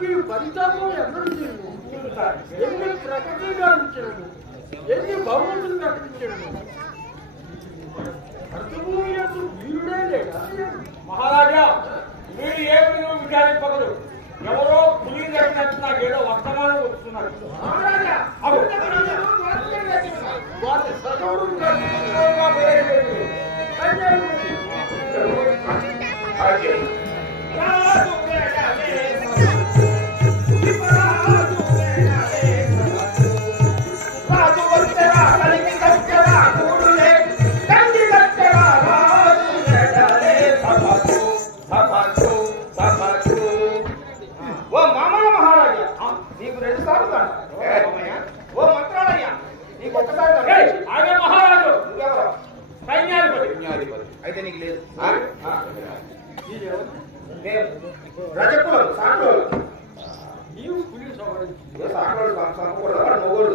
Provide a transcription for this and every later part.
వారికి పరితాపం ఎన్నడూ చేయను. ఎన్ని ప్రకృతి గావించను, ఎన్ని భగవంతుని ప్రకటించను. అర్థభూమి యొక్క వీరుడే లేదా? మహారాజా, మీరు ఏమి విచారింపగలరు? ఎవరో పులి జరిగినట్టు నాకు ఏదో వర్తమానం వస్తున్నారు. మహారాజా వారి సగౌడు అయితే నీకు లేదు. రజకులు సాకులు నీవు పులి మొగోడు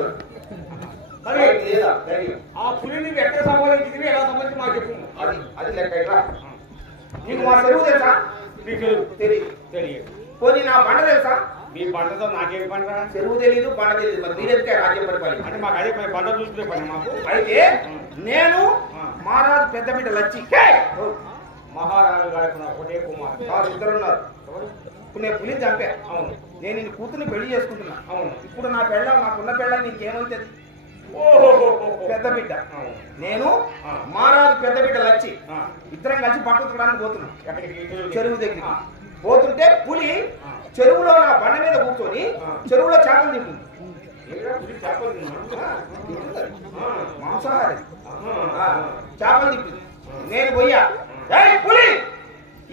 లేదా ఆ పులిని ఎక్కడ సంబంధించింది, ఎలా సంబంధించి మాకు చెప్పు. అది అది లెక్క. నీకు మా చెరువు తెలుసా? నీకు తెలియదు. పోనీ నా బండ తెలుసా? మీ పంటతో నాకేం పంట? చెరువు తెలియదు, బండ తెలియదు. మరి మీరెందుకే రాజ్యం పరిపాలి? అంటే మాకు అదే పంట చూసుకునే పని మాకు. అయితే నేను మహారాజు పెద్ద బిడ్డ లచ్చి మహారాజు గారికి ఒకటే కుమార్ ఇద్దరున్నారు. ఇప్పుడు నేను పులిని చంపా. అవును. నేను నీ కూతుర్ని పెళ్లి చేసుకుంటున్నా. అవును. ఇప్పుడు నా పెళ్ళం, నాకున్న పెళ్ళం నీకేమవుతుంది? పెద్ద బిడ్డ. నేను మహారాజు పెద్ద బిడ్డ లచ్చి ఇద్దరం కలిసి బట్టలు చూడడానికి పోతున్నాం చెరువు దగ్గర. పోతుంటే పులి చెరువులో నా బండ మీద కూర్చొని చెరువులో చేపలు తింటుంది. మాంసాహారి చేపలు తింటుంది. నేను పోయా, పులి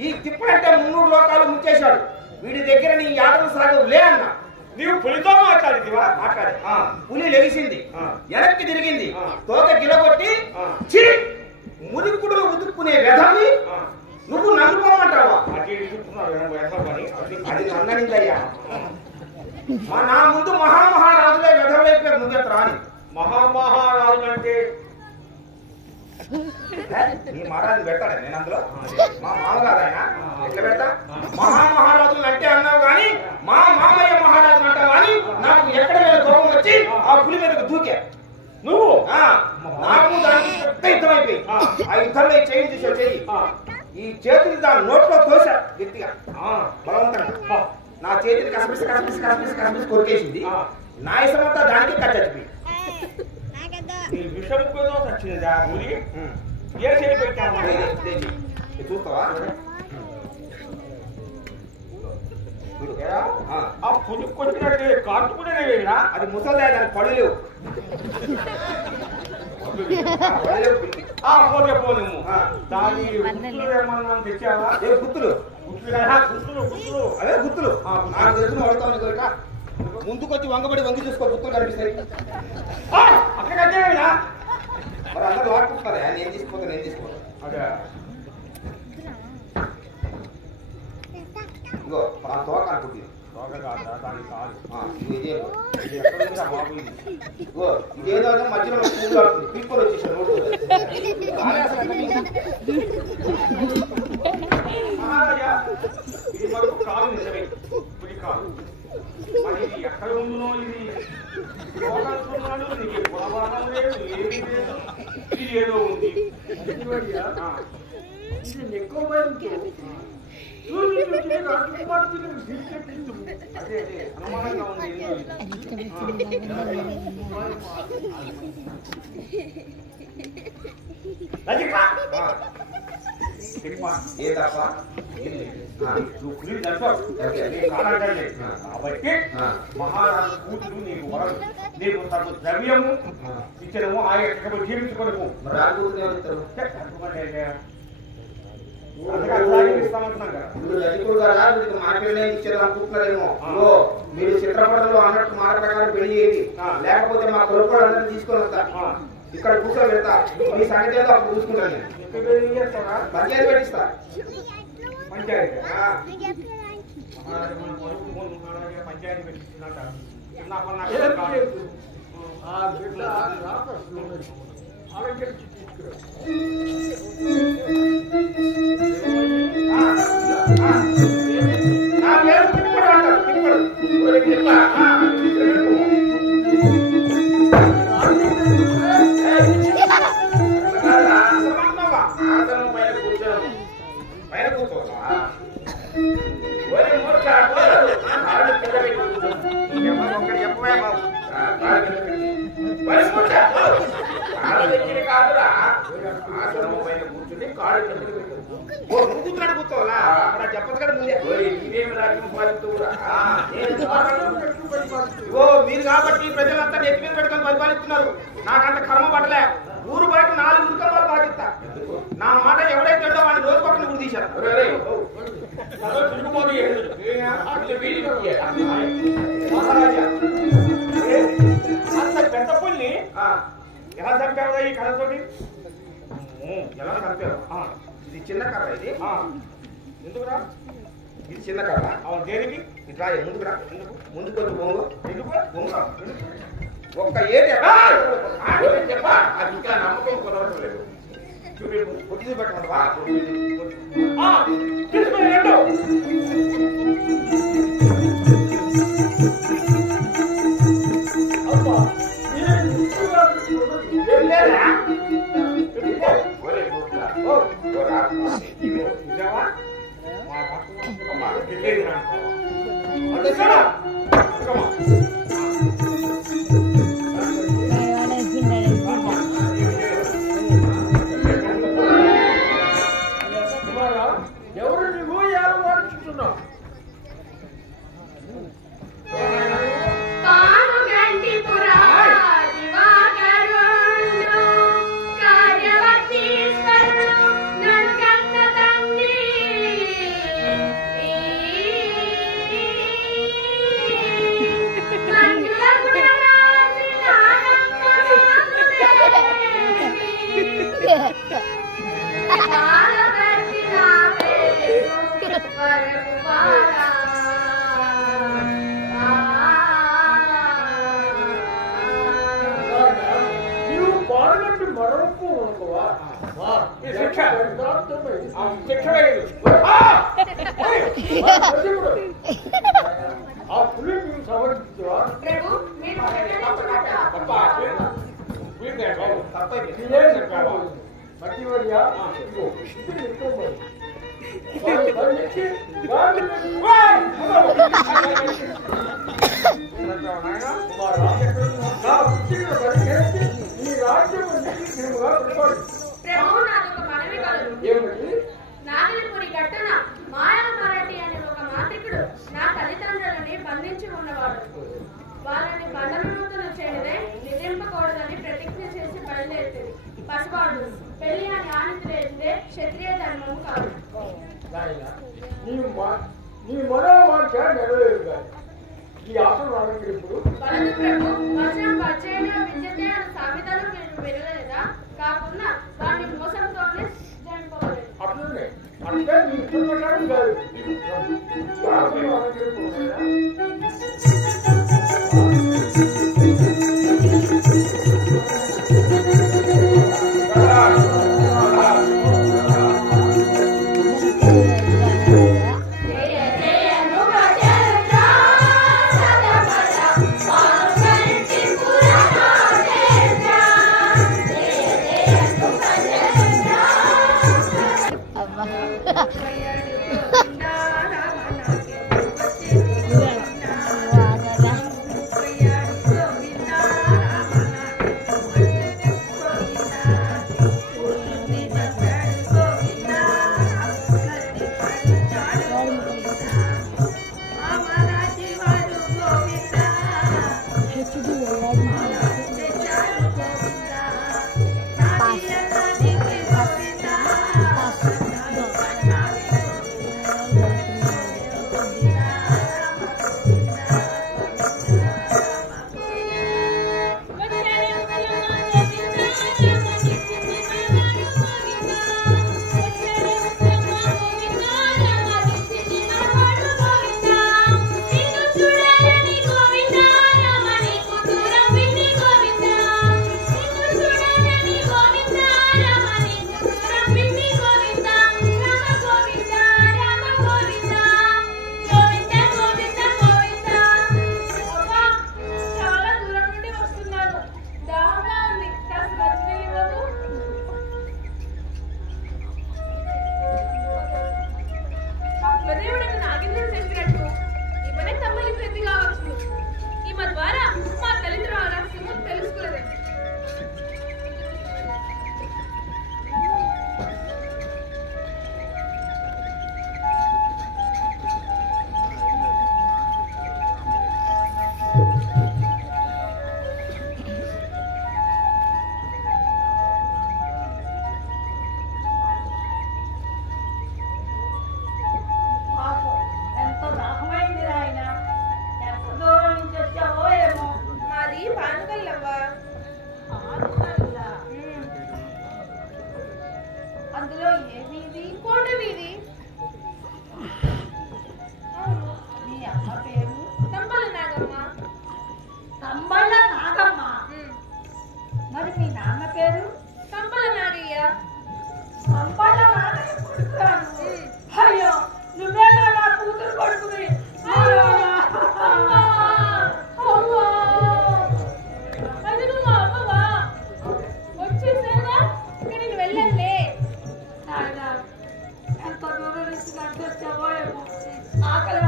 ఈ తిప్పుడంటే 300 లోకాలు ముంచేశాడు, వీడి దగ్గర నీ యాదవ సాగవు లే అన్నా. నీవు పులితో మాట్లాడిదివా? మాట్లాడే. పులి లెగిసింది, వెనక్కి తిరిగింది, తోక గిలగొట్టి చిరి ముదికుడులు ఉతుక్కునే వ్యధాన్ని నువ్వు నన్నుకోమంటావా? అది నన్ననిందయ్యా. నా ముందు మహామహారాజులే వ్యధవైపోయారు, నువ్వెంత రాని. మహామహారాజు అంటే నీ మహారాజు పెడతాడా? నేను అందులో మా మామగారు ఆయన ఎట్లా పెడతా? మహామహారాజులు అంటే అన్నావు కానీ మా మామయ్య మహారాజులు అంటావు కానీ నాకు ఎక్కడ మీద కోపం వచ్చి ఆ పులి మీదకు దూకా. నువ్వు నాకు దానికి పెద్ద యుద్ధం అయిపోయి ఆ యుద్ధంలో చేయి తీసా. చెయ్యి ఈ చేతిని దాని నోట్లో తోసా గట్టిగా బలవంతంగా. నా చేతిని కసపిసి కసపిసి కసపిసి కసపిసి కొరికేసింది. నా ఇష్టమంతా దానికి కట్టచ్చిపోయి విషముతో వచ్చిందా పులి? ఏ చేయి పెట్టావు? చూస్తావా? ఆ పులి కొట్టినట్టు కాటుకునేవేనా? అది ముసలే, దాని పళ్ళు లేవు. పోతే పోలేము. దాని ఏమన్నా తెచ్చావా? ఏ గుర్తులు? గుర్తులు అదే గుర్తులు. నాకు తెలిసిన వాడుతాను కనుక ముందుకొచ్చి వంగబడి వంగి చూసుకో, గుర్తులు కనిపిస్తాయి. అక్కడికేనా మరి అందరూ వాడుకుంటున్నారా? నేను తీసుకోతా, నేను తీసుకోతా. అదే ఇగో ఆ తోక అనుకుంటుంది. ఇదేదో మధ్యలో పువ్వులు ఆడుతుంది, పీక్కొని వచ్చేసాడు నోటు. ఇది మరొక కాదు, నిజమే పులి కాదు. మరి ఇది ఎక్కడ ఉందో, ఇది నీకు పురభావం లేదు, ఏమీ లేదు. ఇది ఏదో ఉంది. ఇది ఎక్కువ అదే అనుమానంగా ఉంది. ఏ తప్ప నువ్వు పులి చంపావు కాబట్టి మహారాజు కూతురు నీకు వరం, నీకు తగు ద్రవ్యము ఇచ్చడము, ఆ యొక్క జీవించుకోలేము. అనుకుంటున్నారేమో. మీరు చిత్రపటంలో అన్నట్టు మాట ప్రకారం పెళ్లి చేయండి, లేకపోతే మా కొడుకు అందరినీ తీసుకొని వస్తా, ఇక్కడ కూర్చొని పెడతా. మీ సంగతి ఏదో అప్పుడు చూసుకుంటాను. పంచాయతీ పెట్టిస్తా. పంచాయతీ పంచాయతీ పెట్టిస్తున్నట్ట అలంకరించి తీసుకురా. నా పేరు తిప్పడు అంటారు. తిప్పడు మీరు కాబట్టి ప్రజలంతా నెత్తి మీద పెట్టుకొని పరిపాలిస్తున్నారు. నాకంత కర్మ పట్టలే. ఊరు బయట 4 ఉరుకలు పాటిస్తా. నా మాట ఎవడైతే వాడిని రోజు పక్కన గురి తీశారు. అంత పెద్ద పుల్ని ఎలా చంపావు ఈ కథతోటి? ఎలా చంపారు? ఇది చిన్న కర్ర. ఇది ఎందుకురా? ఇది చిన్న కర్ర. అవును, దేనికి? ఇట్లా ముందుకురా. ముందుకు వచ్చి బొంగు. ఎందుకు ఒక్క ఏది చెప్పా అది ఇంకా నమ్మకం కొనవట్లేదు. పొట్టి పెట్టమంటా ఎవరు నువ్వు ఎలా వాడుచున్నావు? ఆ పులి నువ్వు సమర్పించవా? నాగలిపురి గట్టున మాయామరాఠి అనే ఒక మాంత్రికుడు నా తల్లిదండ్రులని బంధించి ఉన్నవాడు. వాళ్ళని బంధనముక్తులు చేయదే నిద్రింపకూడదని ప్రతిజ్ఞ చేసి బయలుదేరింది. పసివాడు పెళ్లి అని ఆనతి లేదే క్షత్రియ ధర్మము కాదు. నీ మనోవాంఛ నెరవేరుగా ఈ ఆసనం అడగడు. ఇప్పుడు వలదు ప్రభు, వచనం పరిచయం విద్యతే అని సామెతలు మీరు వినలేదా? కాకుండా వాడిని మోసంతోనే జనిపోలేదు. అట్లనే అంటే నీ ఇష్టం ప్రకారం కాదు.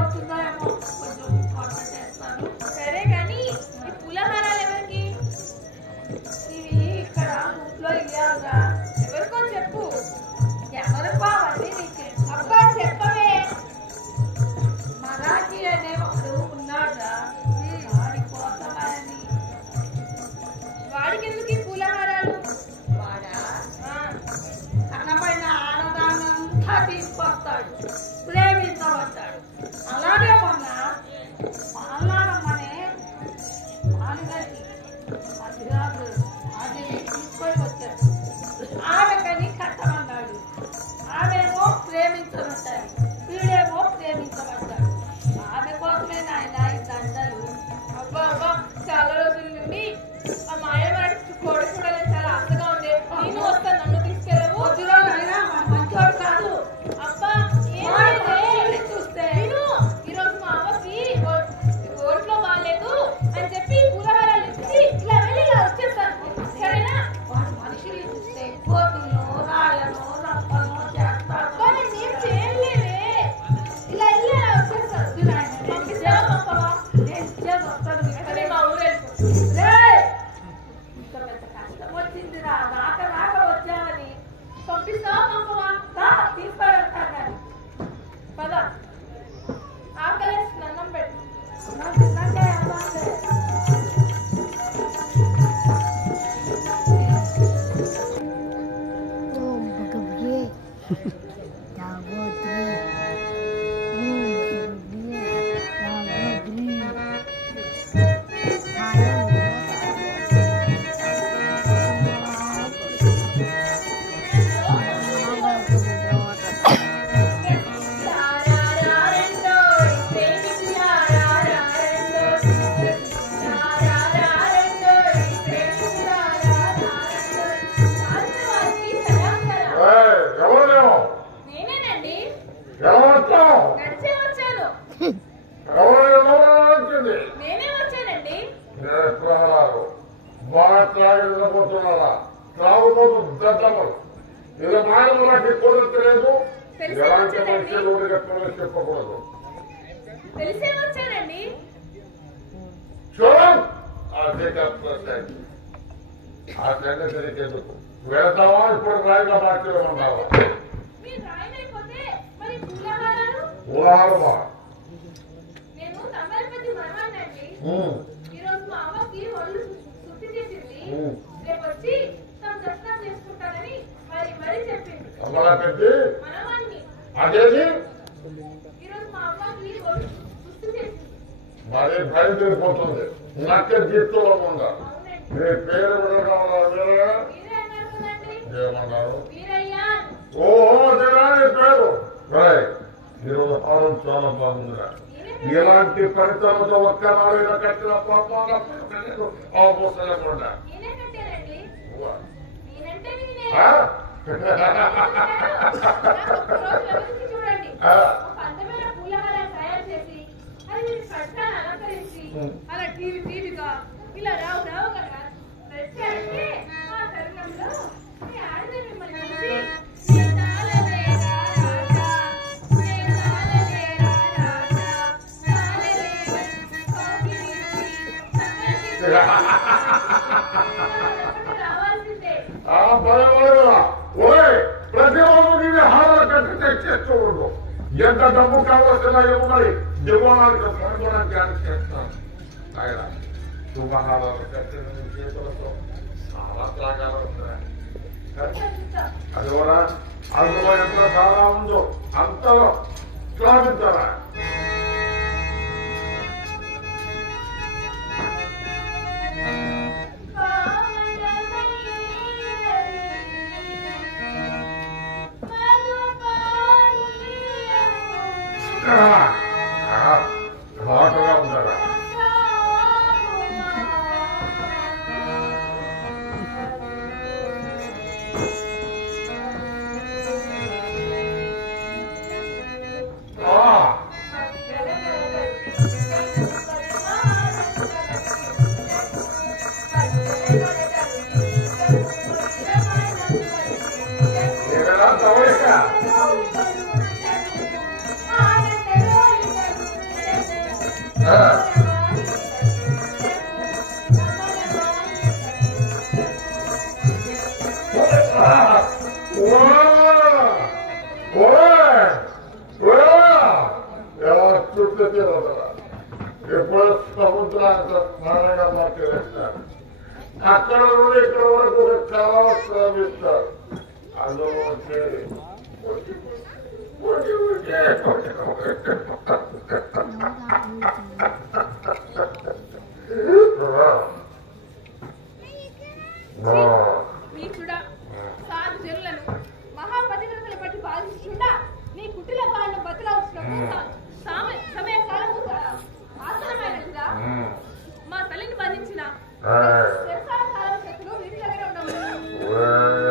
అవుతుందో ఏమో కొంచెం వంట చేస్తాను. సరే కానీ ఈ పూలహారాలు ఎవరికి? ఇవి ఇక్కడ ఇంట్లో ఇయ్యాలిగా. ఎవరికో చెప్పు. ఎవరికో అవన్నీ నీకు అబ్బా చెప్పవే. మరాఠీ అనే ఒకడు ఉన్నాడురా, వాడి కోసమని. వాడికి ఎందుకు ఈ పూలహారాలు? వాడా ఆ, కనబడిన ఆడదానంతా తీసుకొస్తాడు, ప్రేమించబడ్డాడు. అలాగే మొన్న పాలనాడమ్మనే పాలగట్టి అది కాదు, అది తీసుకొని వచ్చాడు. ఆమెకని కట్టమన్నాడు. ఆమెమో ప్రేమించబడ్డాడు, వీడేమో ప్రేమించబడ్డాడు. ఆమె కోసమే నాయన ఈ దండలు. అబ్బా అబ్బా చాలా రోజుల నుండి ఆ మాయవాడి కోడి చూడాలని చాలా ఆశగా ఉంది. నేను వస్తాను, నన్ను తీసుకెళ్ళవు? వద్దురా నాయనా, మన మంచోడు కాదు. అబ్బా ఏం వాడు లేదే. మనుషుల్ని చూస్తే విను, ఈరోజు మా అమ్మకి ఒంట్లో బాగాలేదు అని చెప్పి పూలహారాలు ఇచ్చి ఇలా వెళ్ళి ఇలా వచ్చేస్తాను. సరేనా? వాడు మనుషుల్ని చూస్తే కోతులను, రాళ్లను, రప్పలను చేస్తాడు. అబ్బా నేనేం చేయలేదే. ఇలా వెళ్ళి ఇలా వచ్చేస్తాను. పంపిస్తావా పంపవా? నేను ఇచ్చేది వస్తాను. అయితే మా ఊరు వెళ్ళిపో. రేయ్! ఇంత పెద్ద కష్టం వచ్చిందిరా, రాక రాక వచ్చావని. పంపిస్తావా పంపవా? తీసుకెళ్తాను కానీ పద. ఆకలేస్తుంది, అన్నం పెట్టు. నాకు తిన్నాకే వెళ్దాంలే. ఎవరు నేనేనండి, ఎవరు వచ్చావు? నడిచే వచ్చాను. ఎవరు నేనే వచ్చానండి. ప్రహరాలు బాగా త్రాగిపోతున్నారా? త్రాగుబోతు దద్దమ్మలు ఇది మాయలు నాకు కుదరలేదు. ఎలాంటి మనుషులు చెప్పకూడదు. తెలిసే వచ్చానండి. చూడం ఆ సంగతికెందుకు వెళతావా? ఇప్పుడు రాయిగా మార్చేయమంటావా? మీరు రాయనైపోతే మరి పూలహారాలు? ఉదాహరణ నేను తమ్మలపతి మనవాడినండి. ఈరోజు మా అమ్మకి ఒళ్ళు శుద్ధి చేసింది. రేపు వచ్చి తమ దర్శనం చేసుకుంటానని మరి చెప్పింది. అమ్మలా పెట్టి మనవాడిని. అదేది ఈరోజు మా అమ్మకి ఒళ్ళు శుద్ధి చేసింది. మరి బయలుదేరిపోతుంది. నక్క జీవితంలో ఉందా? అవునండి. మీ పేరు మీరే అన్నారు కదండి, ఏమన్నారు? వీరయ్యా. ఓహో అదేనా నీ పేరు? ఈరోజు హారం చాలా బాగుందిరా. ఇలాంటి ఫలితాలతో ఒక్కనాడు ఇలా కట్టిన పాపాల అవసరలేకుండా నేనే కట్టానండి. నేనంటే నేనే. చూడండి, ఒక అందమైన పూలహారాలు తయారు చేసి అది మీరు కట్టాన్ని అలంకరించి అలా టీవీగా ఇలా రావు కదా వచ్చారంటే ఆ తరుణంలో మీ ఆడదే మిమ్మల్ని చూసి రావాల్సిందే. ప్రతిరోజు నీవి హారాలు కట్టి తెచ్చేస్తూ ఉండు. ఎంత డబ్బు కావాల్సిన ఇవ్వమని దిగువనానికి పనుకోవడానికి అని చేస్తాను. ఆయన శుభహారాలు కట్టిన చేతులతో చాలా త్యాగాలు వస్తున్నాయి. అది కూడా అందులో ఎంత చాలా ఉందో అంతలో శ్రామించారా? ఘాటుగా ఉండారా? ఏదైనా తవలేక ఎప్పుడో సముద్రానికి స్నానంగా మార్చేస్తారు. అక్కడ నుండి ఇక్కడ వరకు ఒక చాలా శ్రమిస్తారు. అందులో నీచుడా, సాధు జనులను మహాపతివ్రతల పట్టి బాధించుండా నీ కుటిల బాలను బతులవసరము సమయ కాలము ఆసనమైనదిగా మా తల్లిని బంధించిన కాలం శక్తులు వీటి దగ్గర ఉండవు.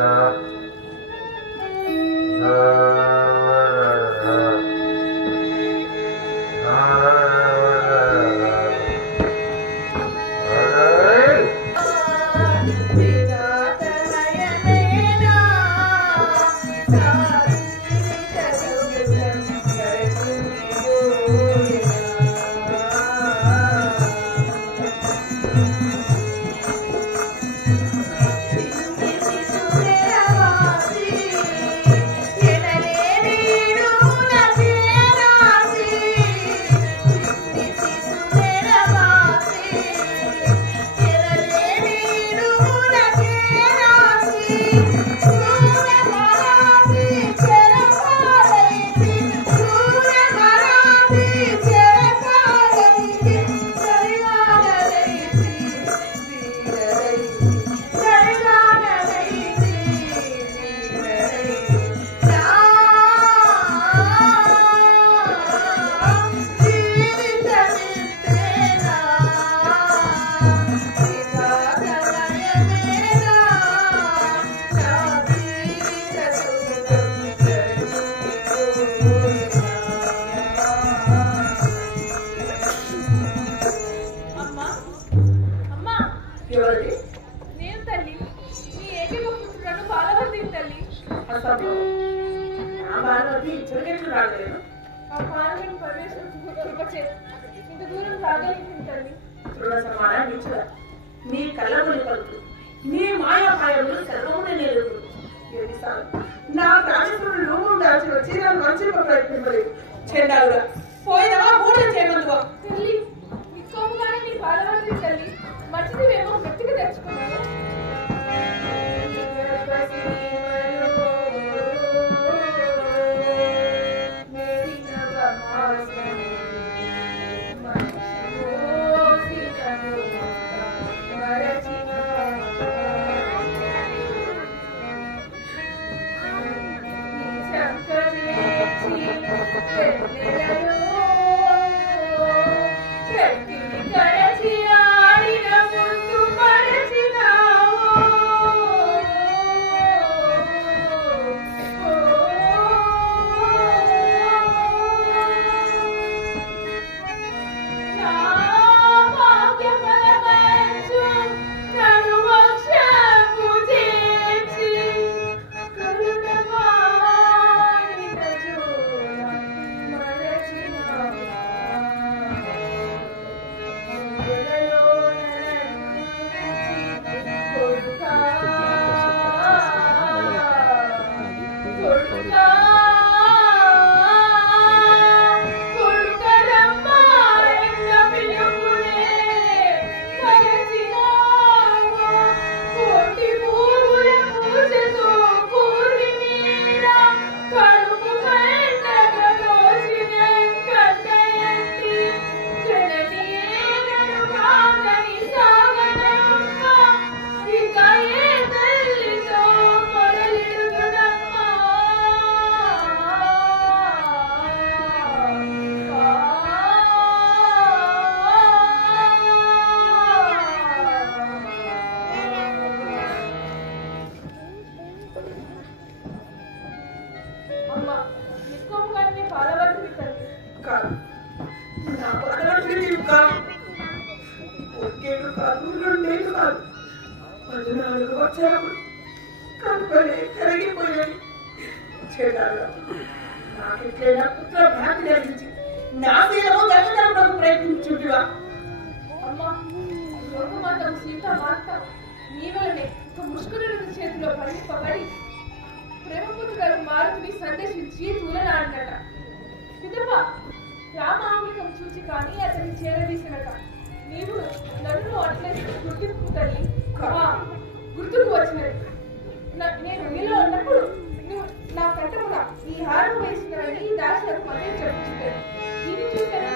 నీ కళ్ళమొలి పలుకు నీ మాయాపాయములు సర్వమునే నేర్పు నా ప్రాణేశ్వరుడు నువ్వు దాచి వచ్చి నన్ను మంచి ప్రయత్నింపలేదు చెండాలుగా పోయినవా కూడా చేయమందువా తల్లి ఇంకోగానే నీ బాలవర్తి తల్లి మంచిదివేమో గట్టిగా తెచ్చుకున్నాను. పుత్ర భ్రాంతి కలిగించి నా శీలము దర్శనం ప్రయత్నించి కూర్చుంటువా? అమ్మా, లోకమాత సీతామాత నీ వలనే ఒక ముష్కరుడి చేతిలో పడి ప్రేమపుత్రుడు మారుతిని సందేశించి తూలనాడినట. పిదప రామాంగికం చూచి కానీ అతన్ని చేరదీసినట. నీవు నన్ను అట్లే గుర్తింపు తల్లి గుర్తుకు వచ్చినది. నేను నీలో ఉన్నప్పుడు నువ్వు నా కంటమున ఈ హారం వేసినని దాశలకు మధ్య చెప్పుతుంది. దీన్ని చూసాను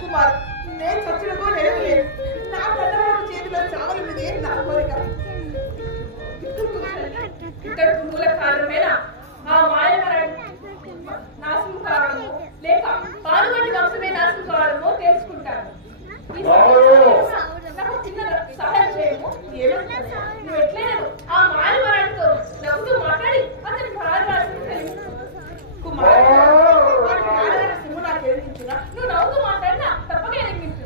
కుమార్, నేను చచ్చినకో లేదు. నా కన్నవాడు చేతిలో చావలన్నదే నా కోరిక. ఇక్కడికి మూల కారణమేనా ఆ మాయమరాడు నాశనం కావడమో లేక పాల్గొంటి వంశమే నాశనం కావడమో తెలుసుకుంటాను. నాకు చిన్న సహాయం చేయము. నువ్వు ఎట్లయినా ఆ మాయమరాడితో నవ్వుతూ మాట్లాడి అతని ప్రాణరాశిని తెలుసు. కుమార్, నాకు ఎదిగించున్నా. నువ్వు నవ్వుతూ మాట్లాడినా తప్పగా ఎదిగించు.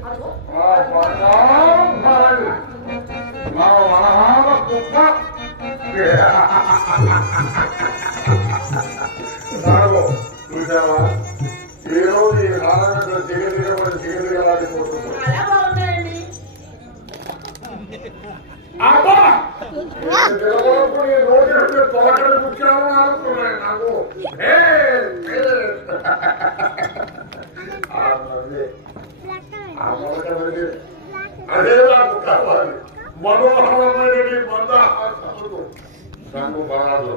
చూసావా, ఈ రోజు ఈ నారాయణ దిగదిగలాడిపోతుంది. అలా బాగున్నాయండి. రోజు తోటలు కూర్చోవాలని అనుకున్నాను. నాకు అదే నాకు కావాలి. మనోహరమైన మందాహాసములు సంగు బాణాలు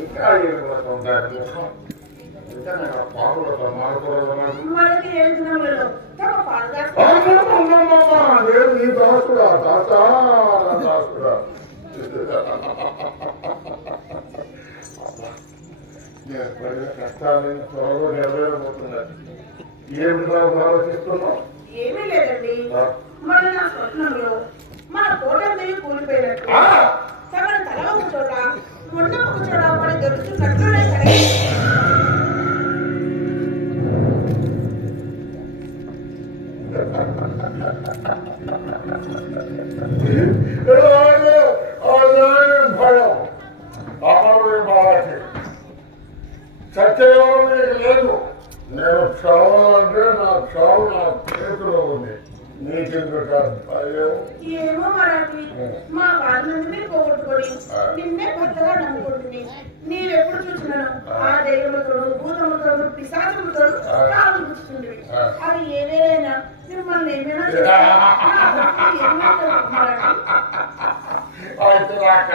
ఇంకా ఏమిటి ఇంకా నేను పాములతో మారుకోవడం నీ దాసుడా దాసుడా నేను పడిన కష్టాన్ని త్వరలో నెరవేరబోతున్నాను. ఏమిటో ఆలోచిస్తున్నావు? ఏమీ లేదండి. మన నా స్వప్నంలో మన కోటలు కూలిపోయినట్టు తమను తల ఒక చోట మొన్న ఒక చోట పడి దొరుకుతున్నట్లునే భయం అమరుడే బాగా సత్యయోగం మీకు లేదు. నేను చావాలంటే నా చావు నా చేతిలో ఉంది. నీకెందుకు కాదు? ఏమో మరాఠీ, మా వాళ్ళని పోగొట్టుకొని నిన్నే కొత్తగా నమ్ముకుంటుంది. నీవెప్పుడు చూసినాను ఆ దైవముతో భూతముతో పిశాచముతో ఆలోచిస్తుంది. అది ఏదేమైనా మిమ్మల్ని ఏమైనా అయితే నాకు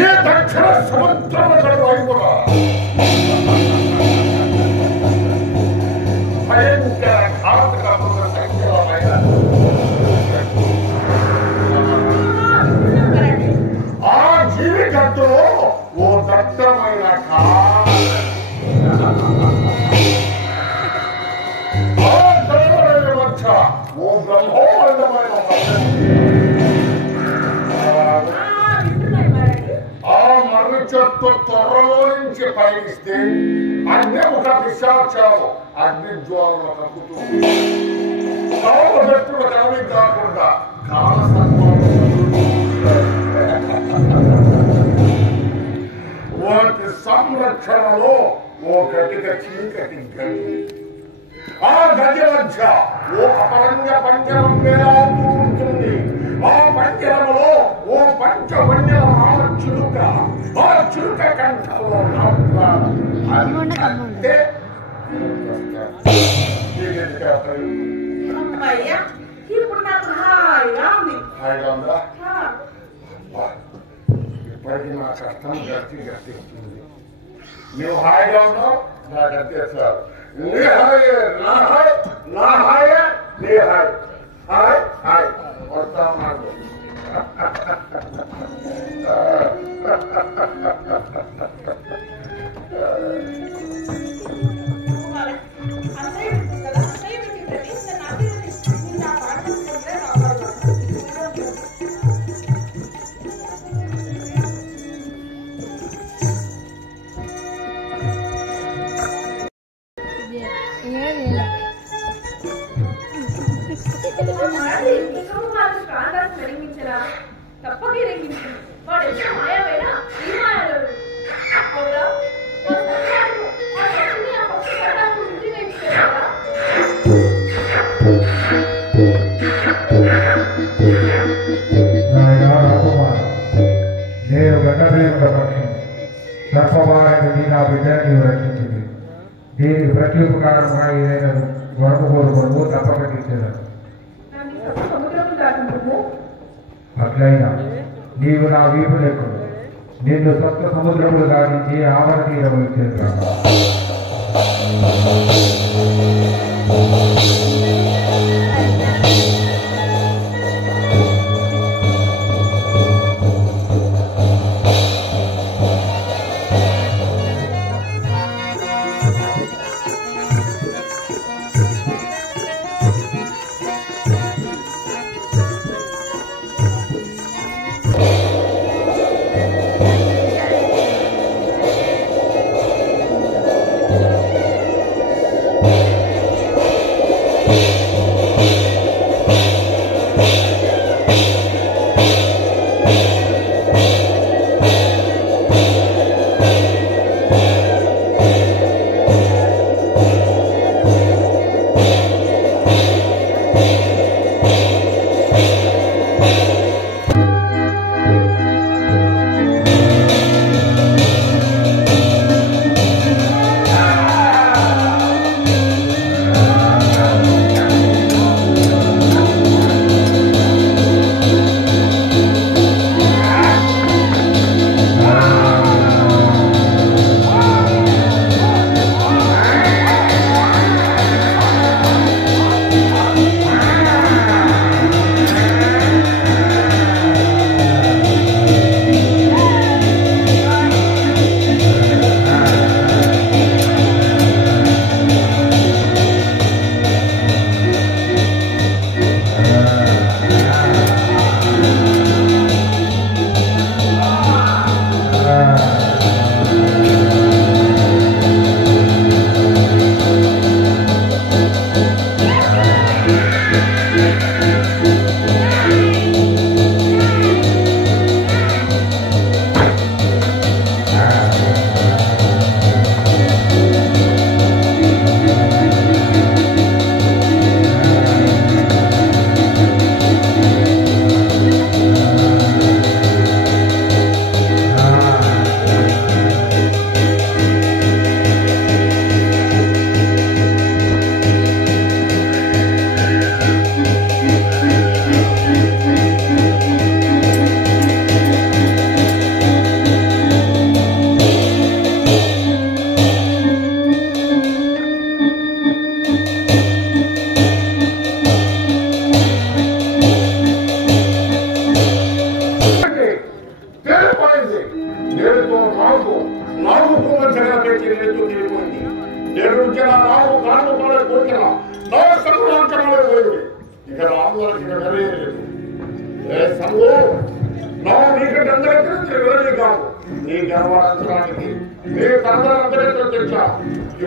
ఏ దక్షిణ సముద్రం వైపున భయంకర ఘాతకముల సంఖ్యమైన ఆ జీవితంలో ఓ దట్టమైన మధ్య ఓ బ్రహ్మోన్నమైన ఆ మర్రి చెట్టు త్వరలో నుంచి పయనిస్తే అగ్ని ఒక పిశాచాలు అగ్ని జ్వాలను కక్కుతుంది. చెట్టును అవన్నీ కాకుండా కాల సన్మానం వాటి సంరక్షణలో ఓ కటిక చీకటి గది. ఆ గది మధ్య ఓ అపరంగ పంజరం వేలాడుతూ ఉంటుంది. ఆ పంజరములో ఓ పంచవన్యల రామ చిలుక. ఆ చిలుక కంఠంలో అమ్మయ్యా, ఇప్పుడు నాకు హాయిగా ఉంది. హాయిగా ఉందా? ఇప్పటికీ నా కష్టం గట్టిస్తుంది. నువ్వు హాయిగా ఉన్నావు, నా గట్టేస్తారు. నీ హాయే నా హాయ్, నా హాయే నీ హాయ్. హాయ్ హాయ్ వస్తాం నాకు. తప్పకి రేగించు వాడు ఎంత మాయమైనా ఈ మాయలు అవునా నేను గణదేవుల పక్షం సర్పవారిని నా బిడ్డని రక్షించింది. దీనికి ప్రత్యుపకారంగా ఏదైనా వరకు కోరుకోవడం తప్పక తీసేదాను. అట్లయినా నీవు నా వీపు లెక్కడు నిన్ను సప్త సముద్రములు గాలించి ఆవరణ తీరం చేద్దాం.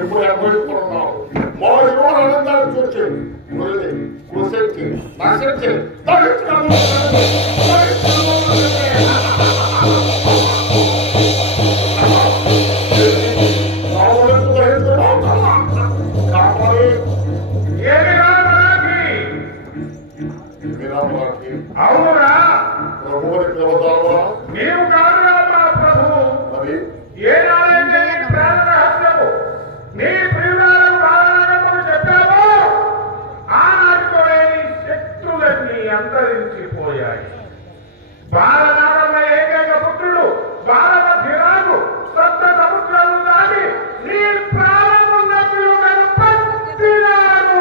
ఎప్పుడు 80 మా యువ ఆనందాలు చూసి శక్తి నా శక్తి అవునా నీవు కాదురా మా ప్రభు ఏనాడైతే ప్రాణ రహస్యము నీ ప్రియురాలను బాలనాగమ్మకు చెప్పావో ఆనాటితోనే నీ శక్తులన్నీ అంతరించిపోయాయి. బాలనాగమ్మ ఏకైక పుత్రుడు బాలమధ్యరాజు సప్త సముద్రాలు దాటి నీ ప్రాణమున్న పిలువను పట్టినాడు.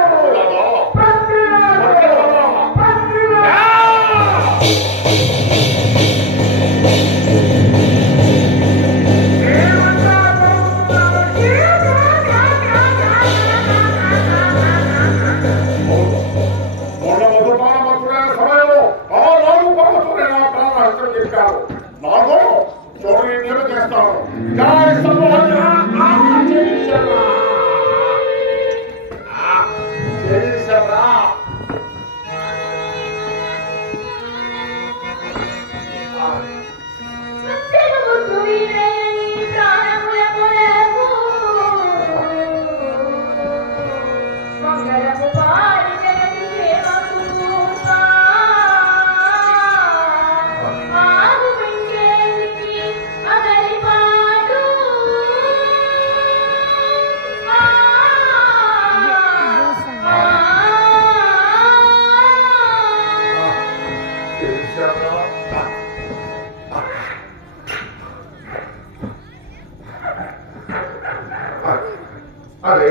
అరే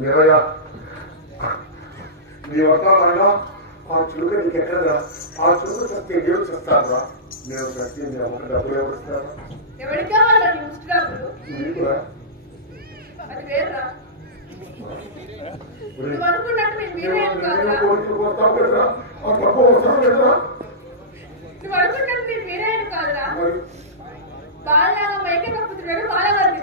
మీరయ్యా నీ వస్తానైనా ఆ చురుక నీకు ఎక్కడరా ఆ చురుకు చస్తే దేవుడు చేస్తారా నేను చస్తే నీ అమ్మకి డబ్బులు ఎవరు ఇస్తారా ఎవరికి కావాలా నీ ముష్టి డబ్బులు? నీకురా అది వేరురా. నువ్వు అనుకున్నట్టు నేను వీరేం కాదురా. కోరికలు వస్తావు కదరా ఆ డబ్బు వస్తావు కదరా నువ్వు అనుకున్నట్టు నేను వీరేం కాదురా. బాలలాగా మైకే పప్పుతున్నాడు బాలవర్ది.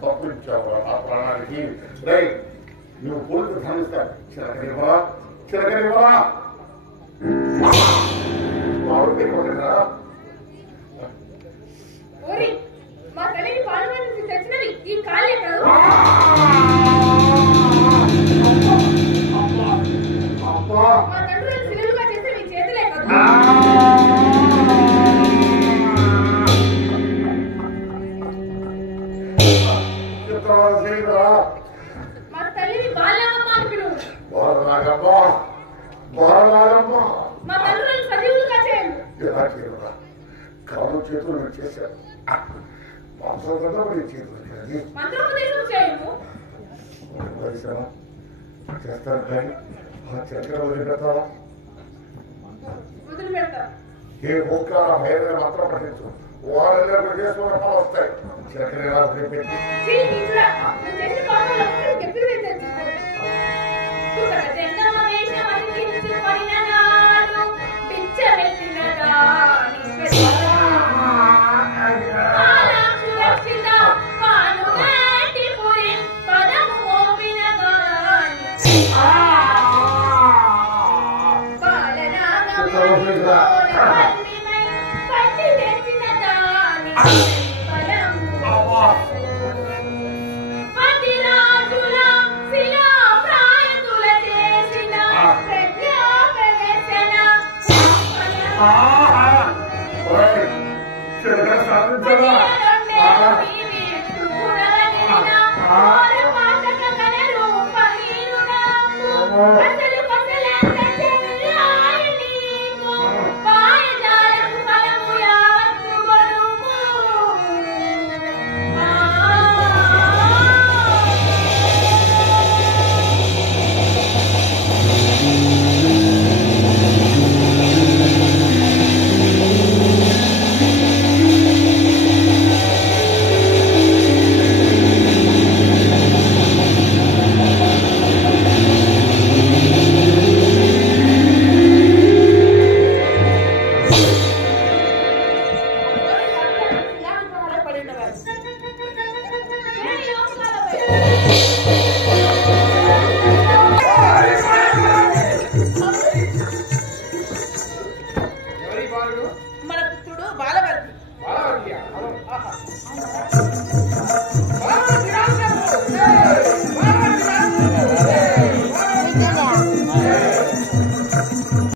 తప్పు ఇచ్చావు ఆ ప్రాణానికి రై నువ్వు కోరిక ధనిస్తావు చిరకనివ్వరా చిరకనివ్వరా ఓరి మా తల్లిని పాల్గొని నుంచి తెచ్చినది ఈ కాళ్ళే కాదు. మా తండ్రులను సిలువుగా చేస్తే మీ చేతులే కాదు. మా తల్లిని బాలనాగమ్మ అని పిలువు. మా తండ్రులను సజీవులుగా చేయండి. ఎలా చేయరా కాలు చేతులు చేశారు మాంసం కదా మరి చేతులు చేయాలి మంత్రోపదేశం చేయము. చేస్తారు కానీ ఆ చక్ర వదిలిపెడతావా వదిలిపెడతా. ఏ ఓంకార భేదన మాత్రం పఠించు వాళ్ళందరూ చేసుకున్న పనులు వస్తాయి చక్ర ఎలా వదిలిపెట్టి పతిరాజు బాలవర్తి బాలవర్తియా? ఆహా.